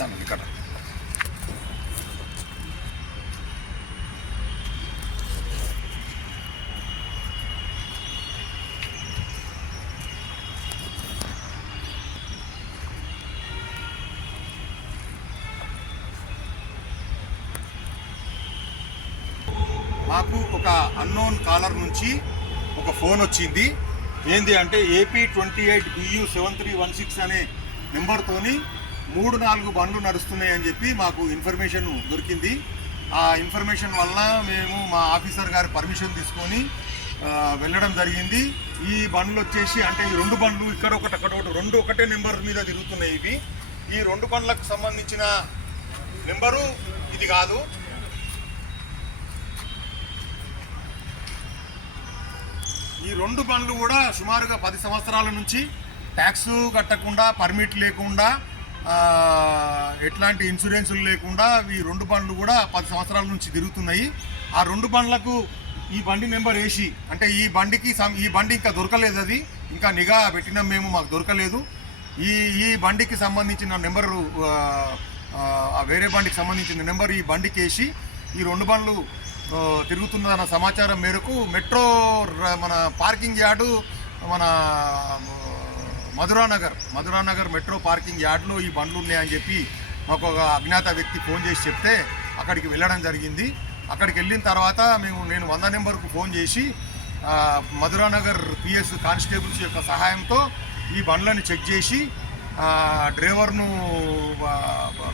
దాని ఇక్కడ మాకు ఒక అన్నోన్ కాలర్ నుంచి ఒక ఫోన్ వచ్చింది. ఏంది అంటే AP twenty eight B U seven three one six అనే నెంబర్తోని మూడు నాలుగు బండ్లు నడుస్తున్నాయి అని చెప్పి మాకు ఇన్ఫర్మేషన్ దొరికింది. ఆ ఇన్ఫర్మేషన్ వల్ల మేము మా ఆఫీసర్ గారి పర్మిషన్ తీసుకొని వెళ్ళడం జరిగింది. ఈ బండ్లు వచ్చేసి అంటే ఈ రెండు బండ్లు ఇక్కడ ఒకటి అక్కడ ఒకటి రెండు ఒకటే నెంబర్ మీద తిరుగుతున్నాయి ఇవి. ఈ రెండు బండ్లకు సంబంధించిన నెంబరు ఇది కాదు. ఈ రెండు బండ్లు కూడా సుమారుగా పది సంవత్సరాల నుంచి ట్యాక్స్ కట్టకుండా పర్మిట్ లేకుండా ఎట్లాంటి ఇన్సూరెన్సులు లేకుండా ఈ రెండు బండ్లు కూడా పది సంవత్సరాల నుంచి తిరుగుతున్నాయి. ఆ రెండు బండ్లకు ఈ బండి నెంబర్ వేసి అంటే ఈ బండికి ఈ బండి ఇంకా దొరకలేదు అది. ఇంకా నిఘా పెట్టినాం మేము మాకు దొరకలేదు. ఈ ఈ బండికి సంబంధించిన నెంబరు వేరే బండికి సంబంధించిన నెంబర్ ఈ బండికి వేసి ఈ రెండు బండ్లు తిరుగుతున్నదన్న సమాచారం మేరకు మెట్రో మన పార్కింగ్ యార్డు మన మధురానగర్ మధురానగర్ మెట్రో పార్కింగ్ యార్డ్లో ఈ బండ్లు ఉన్నాయని చెప్పి మాకు ఒక అజ్ఞాత వ్యక్తి ఫోన్ చేసి చెప్తే అక్కడికి వెళ్ళడం జరిగింది. అక్కడికి వెళ్ళిన తర్వాత మేము నేను వంద నెంబర్కు ఫోన్ చేసి మధురానగర్ పిఎస్ కానిస్టేబుల్స్ యొక్క సహాయంతో ఈ బండ్లను చెక్ చేసి డ్రైవర్ను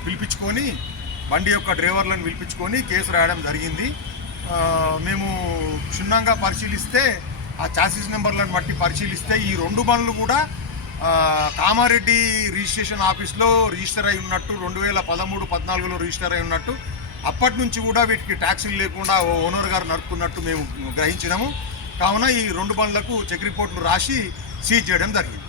పిలిపించుకొని బండి యొక్క డ్రైవర్లను పిలిపించుకొని కేసు రాయడం జరిగింది. మేము క్షుణ్ణంగా పరిశీలిస్తే ఆ చాసిస్ నెంబర్లను బట్టి పరిశీలిస్తే ఈ రెండు బండ్లు కూడా కామారెడ్డి రిజిస్ట్రేషన్ ఆఫీస్లో రిజిస్టర్ అయి ఉన్నట్టు రెండు వేల పదమూడు పద్నాలుగులో రిజిస్టర్ అయి ఉన్నట్టు అప్పటి నుంచి కూడా వీటికి ట్యాక్సీలు లేకుండా ఓ ఓనర్ గారు నడుపుకున్నట్టు మేము గ్రహించినాము. కావున ఈ రెండు బండ్లకు చెక్ రిపోర్ట్లు రాసి సీజ్ చేయడం జరిగింది.